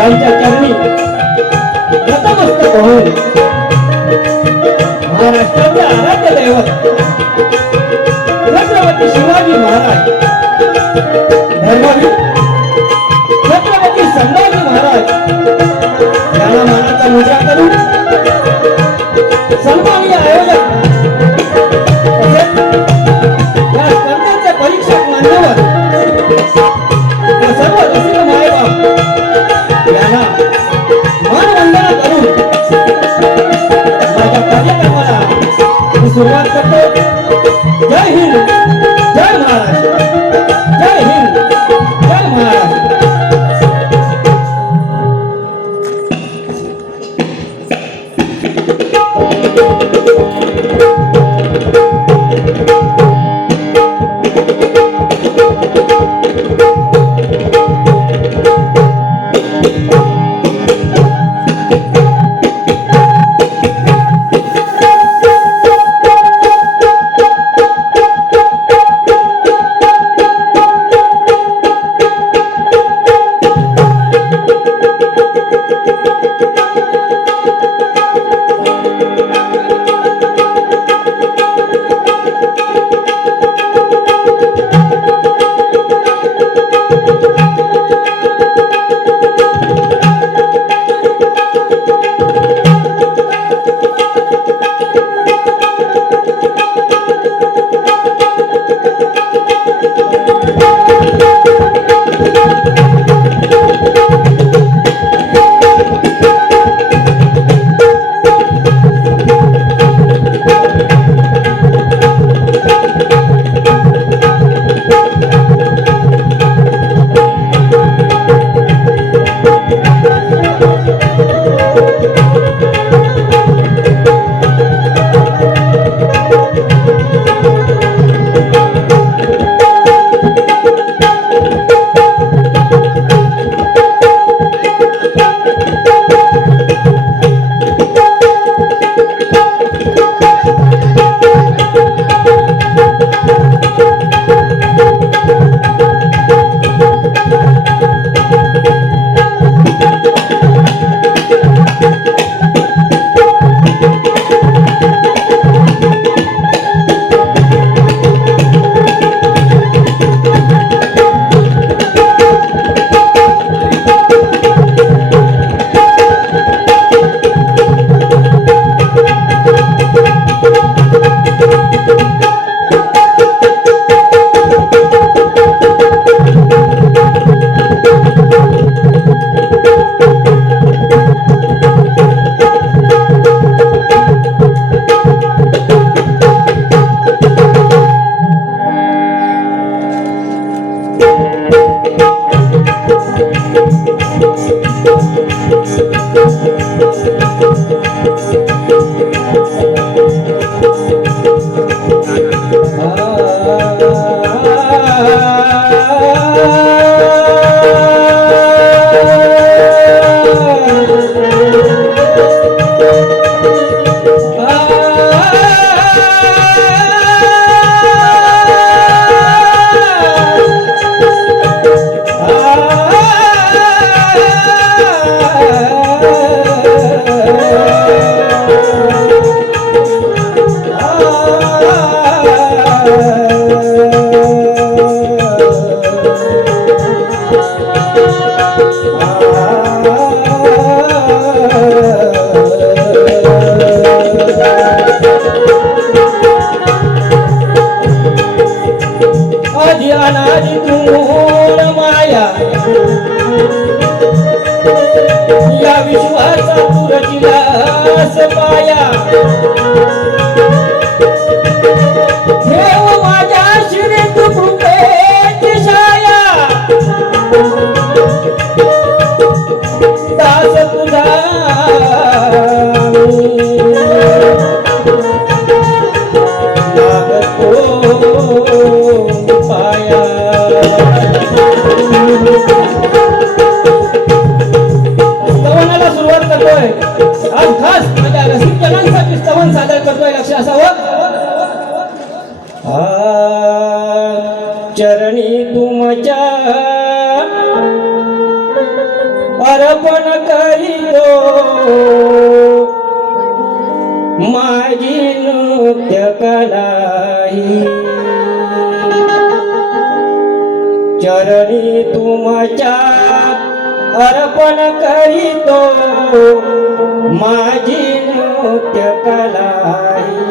यांच्या चरणी नतमस्तक होऊन महाराष्ट्राचे आराध्य दैवत छत्रपती शिवाजी महाराज, धर्मवीर छत्रपती संभाजी महाराज यांना मानाचा मुद्रा करून सन्माननीय आयोजक या स्पर्धेचे परीक्षक मान्यवर सर्व रसिक मायबाप यांना मानवंदना करून माझ्या कार्यक्रमाला सुरुवात करतो. जय हिंद, जय महाराष्ट्र. जय हिंद, जय महाराष्ट्र. आधी अनादी तू माया या विश्वाचा तू रचिलास पाया ठेव माझ्या शिरी तू कृपेची छाया दास तुझा लागतो पाया स्तवनाला सुरुवात करतोय आज खास माझ्या रसिकजनांसाठी स्तवन सादर करतोय लक्ष असावं चरणी तुमच्या अर्पण करीतो माझी नृत्य कलाई चरणी तुमच्या अर्पण करीतो माझी नृत्य कलाई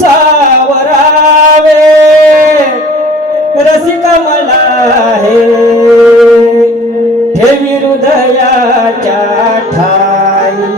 सावरावे रसिक मला हे ठेवी हृदयाच्या ठाई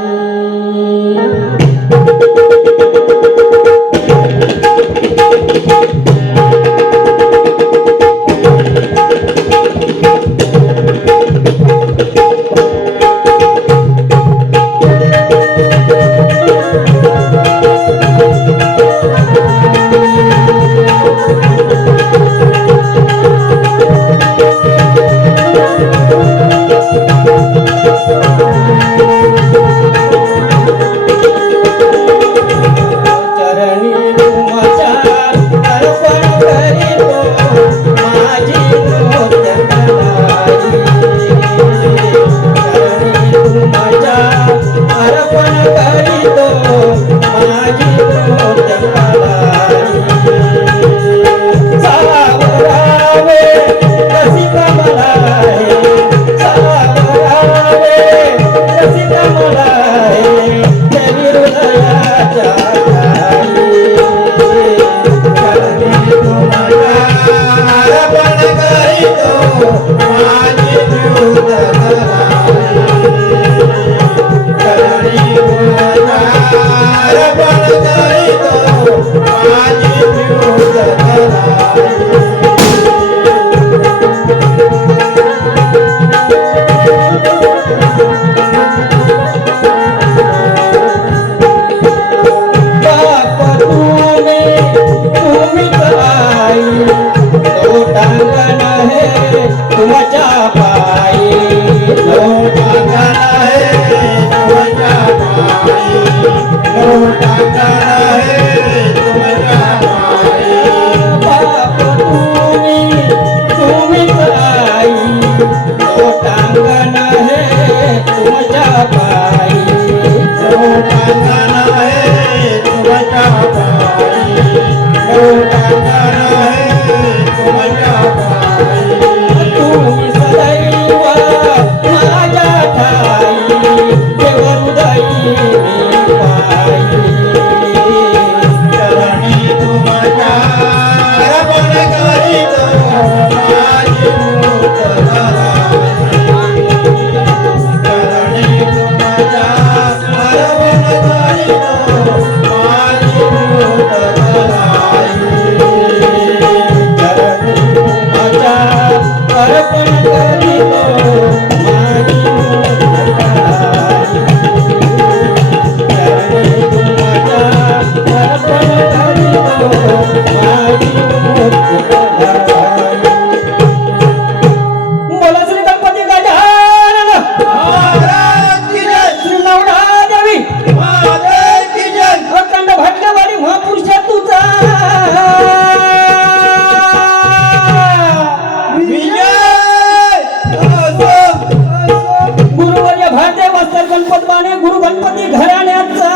गणपत बाने गुरु गणपती घराण्याचा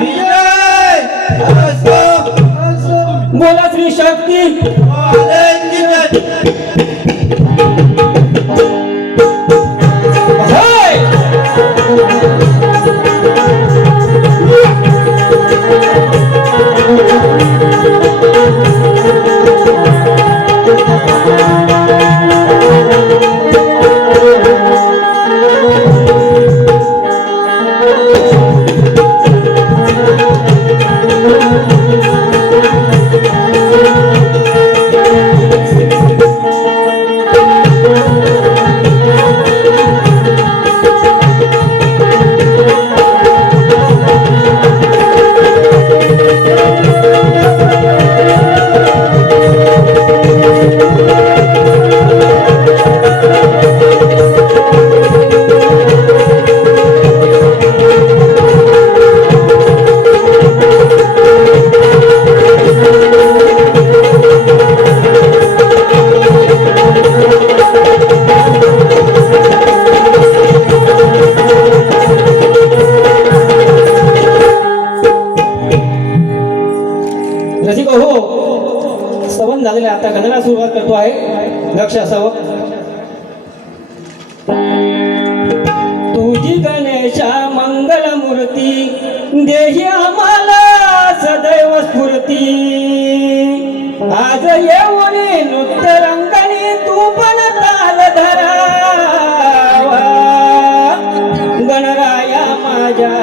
विजय असो बोला श्री शक्ती होय. रसिक हो, स्तवन झालेलं आहे. आता गणना सुरुवात करतो आहे. लक्ष असावं. तुझी गणेशा मंगल मूर्ती देही आम्हाला सदैव स्फूर्ती. आज येऊनी नृत्य रंगणी तू पण ताल धरावा. गणराया माझ्या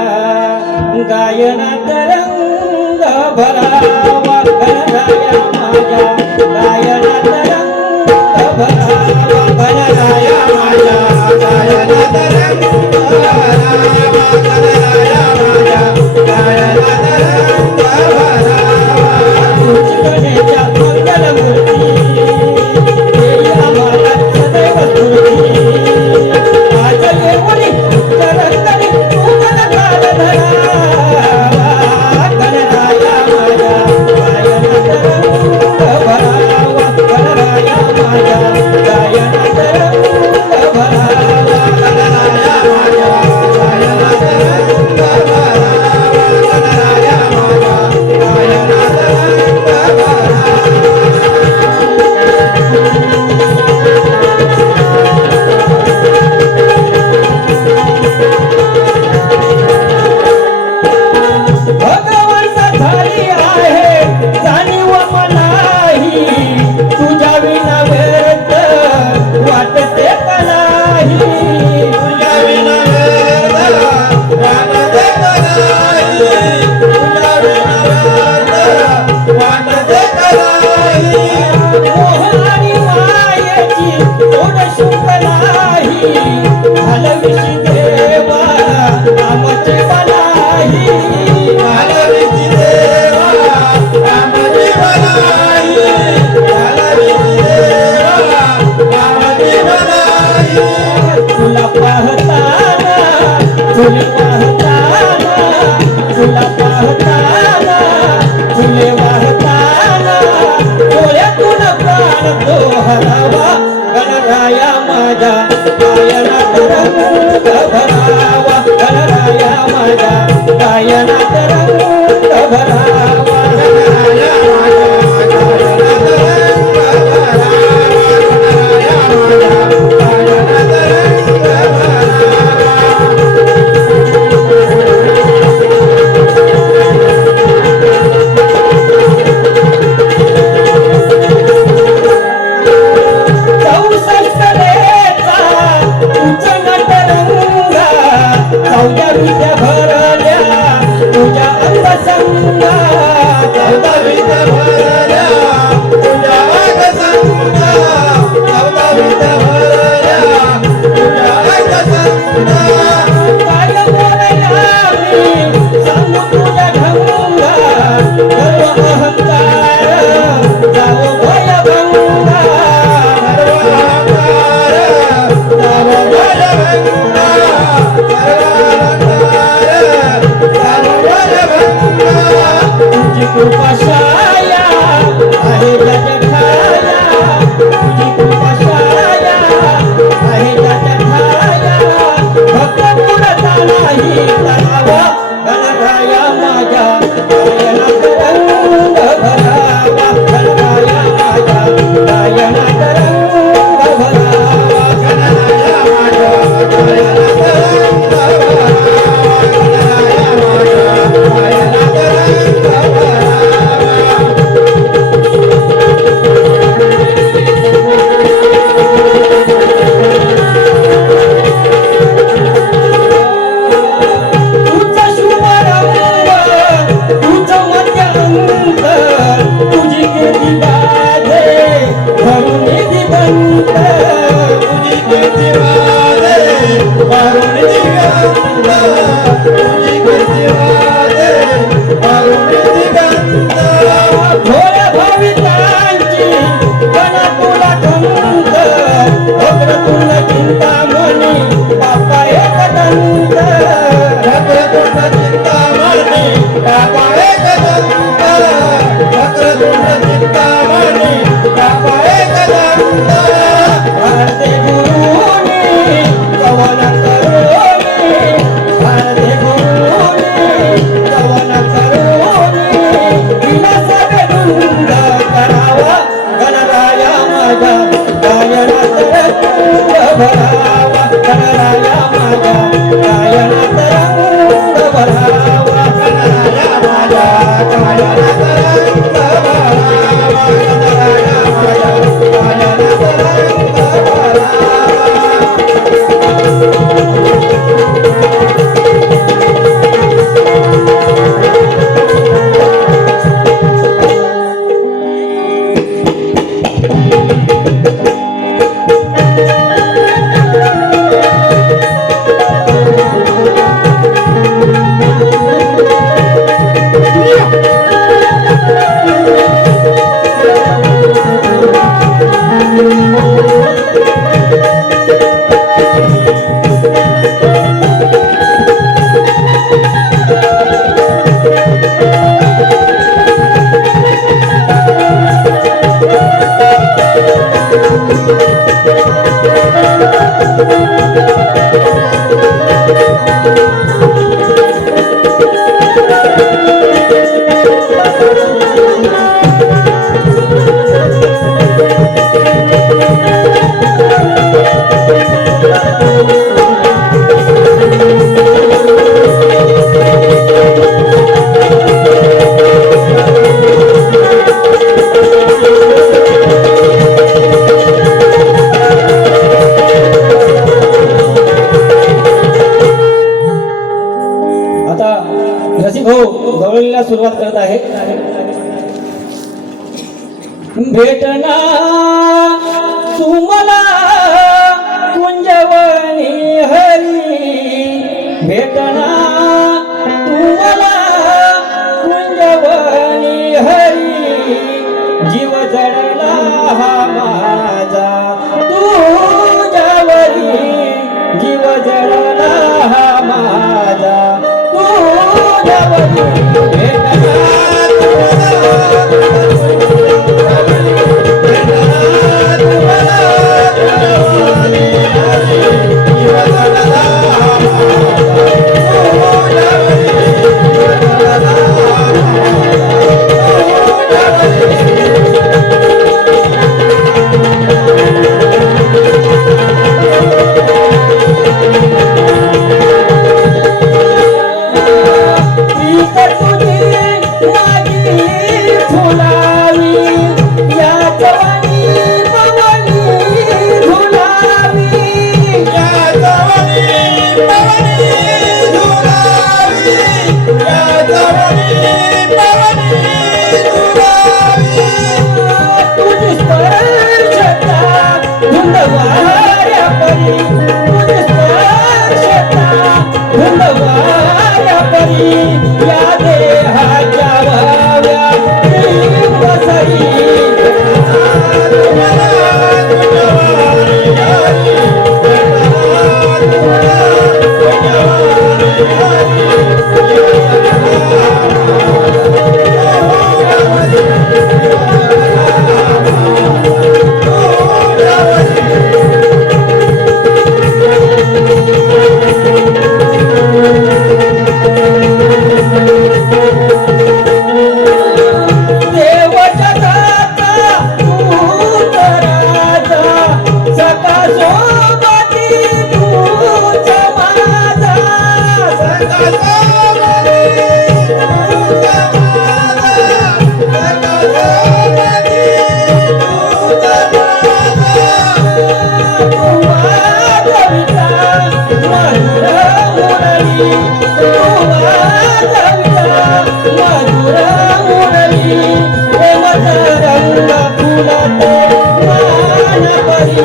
गायनात रंग भरावा. गणराया माझ्या गायनात रंग भरावा. गणराया माझ्या गायनात रंग भरावा. गणराया माझ्या गायनात रंग भरावा. तुझी गणेशा मंगल मूर्ती देई आम्हाला सदैव स्फूर्ती. आज येऊनी तरंगणी तू पण ताल धरावा. गणराया माझ्या गायनात रंग भरावा. गणराया माझ्या गायनात रंग भरावा. गणराया माझ्या गायनात रंग भरावा. गणराया माझ्या गायनात रंग भरावा. भगवंत झाली आहे जाणीव मनाही. तुझ्या विना व्यर्थ वाटते का नाही. तुझ्या विना व्यर्थ वाटते का नाही. तुझ्या विना व्यर्थ वाटते का नाही. मोह आणि मायेची तोड शुक नाही. घालविशी देवा आमची मनाही. घालविशी देवा आमची मनाही. घालविशी देवा आमची मनाही. तुला पाहताना तुला पाहताना तुला पाहताना तुले वाहताना डोळ्यातून प्राण तो हरावा. गणराया माझ्या गायनात रंग भरावा. गणराया माझ्या गायनात रंग भरावा. गणराया माझ्या गायनात रंग भरावा. गणराया माझ्या गायनात रंग भरावा. चौसष्टलेचा उच्च नटरंगा. चौदा विद्या भरल्या तुझ्या अंगसंगा. चौदा विद्या भरल्या तुझ्या अंगसंगा. चौदा विद्या भरल्या तुझ्या अंगसंगा. काय बोलया मी सांगू तुझ्या ढंगा. गर्व अहंकार जावो भयभंगा. गर्व अहंकार जावो भयभंगा. गर्व अहंकार जावो भयभंगा. गायनात रंग भरावा गणराया माझ्या गायनात रंग भरावा गणराया माझ्या गायनात रंग भरावा गणराया माझ्या गायनात रंग भरावा तुझा शुभारंभ तुझं मध्यांत तुझी कीर्ती गाजे भरून दिवंत तुझी कीर्ती वाजे वारुणी दिगंत तुझी कीर्ती वाजे वारुणी दिगंत भोळ भाविकांची गण तुला खंत वक्रतुंड चिंतामणी बाप्पा एकदंत वक्रतुंड चिंतामणी बापा एकदंत वक्रतुंड चिंतामणी बापा एकदंत भारते गुरुनी कवन करोनी भारते गुरुनी कवन करोनी विलास बेदुंद करावा गणराया माझ्या गायनात रंग भरावा गणराया माझ्या गायनात रंग भरावा गणराया माझ्या गायनात रंग भरावा गणराया माझ्या गायनात रंग भरावा आता रसिक भाऊ गवळीला सुरुवात करत आहे भेटना तुम्हाला कुंजवणी हरी भेटना तुम्हाला कुंजवणी हरी जीव जडला हा माझा तुझ्यावरी जीव जडला हा माझा तुझ्यावरी भेटना मधुर मुरली प्रेमचा रंग फुलते मानपरी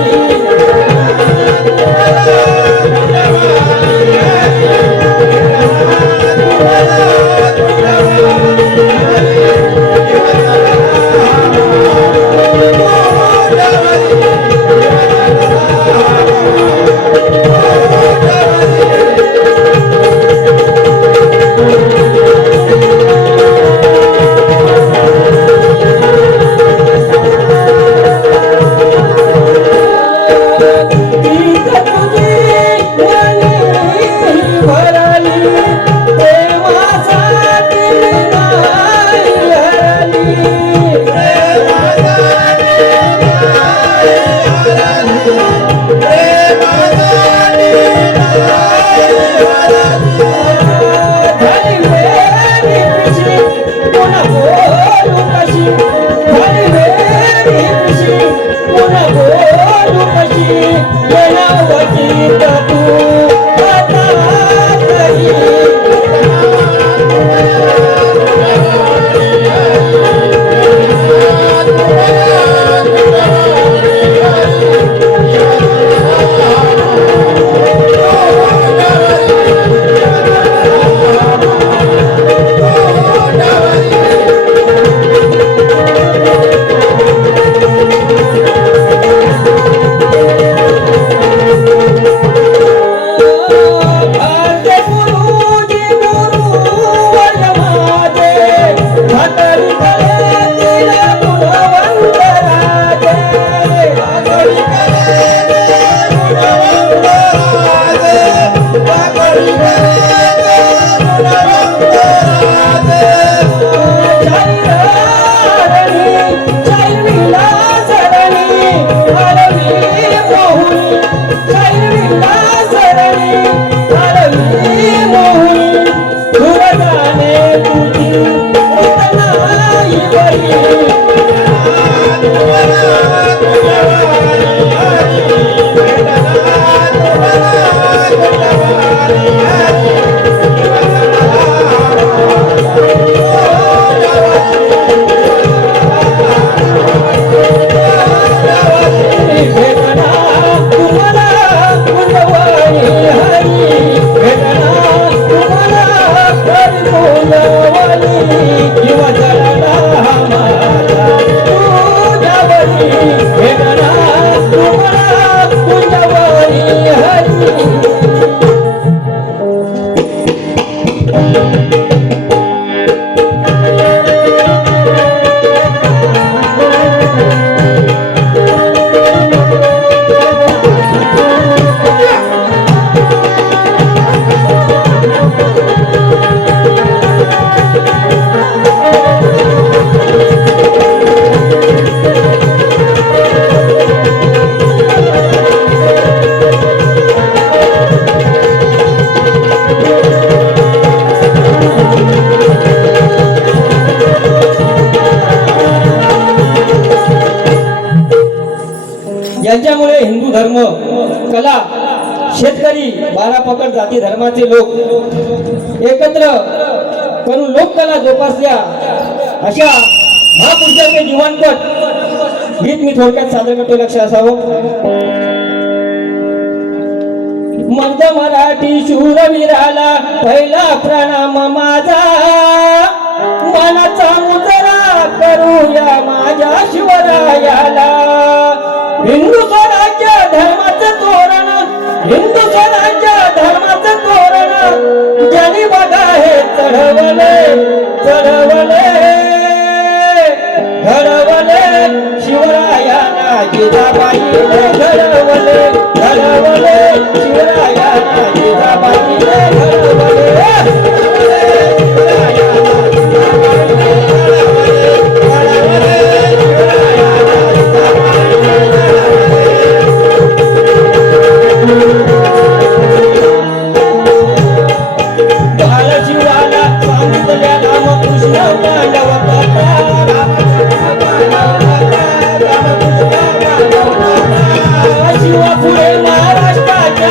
यांच्यामुळे हिंदू धर्म कला शेतकरी बारा पकड जाती धर्माचे लोक एकत्र करून लोककला जोपासल्या अशा महापुरुषाचे जीवनपट गीत मी थोडक्यात सादर करतो, लक्ष असावं. मर्द मराठी शूरवीराला पहिला प्रणाम माझा, मनाचा मुजरा करूया माझ्या शिवरायाला. हिंदू स्वराज्य धर्माचं तोरण, हिंदू स्वराज्य धर्माचं तोरण ज्यांनी बघा हे चढवले चढवले घडवले शिवरायाला जिजाबाईने घडवले घडवले शिवरायाला जिजाबाईने घडवले. शिवा पुढे महाराष्ट्राच्या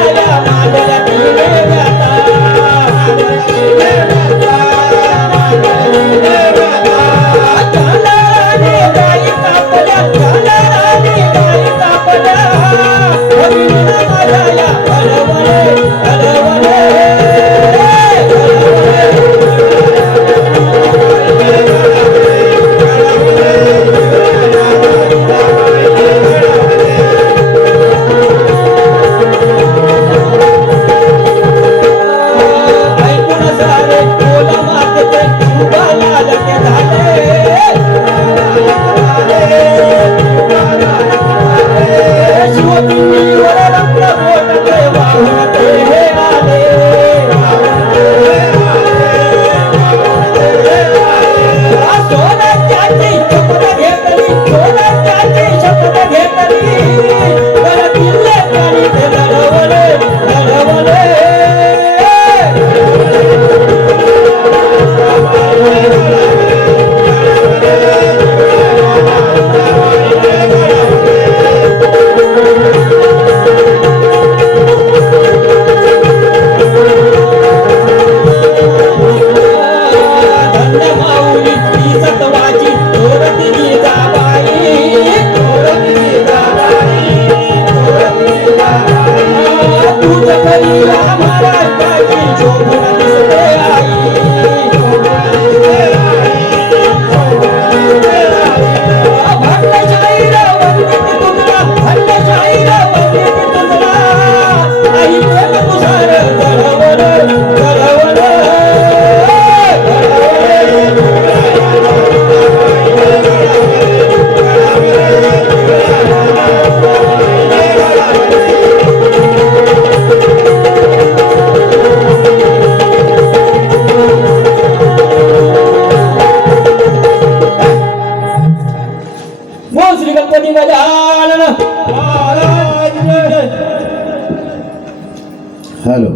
हॅलो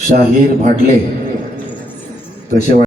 शाहीर भाटले कसे वाट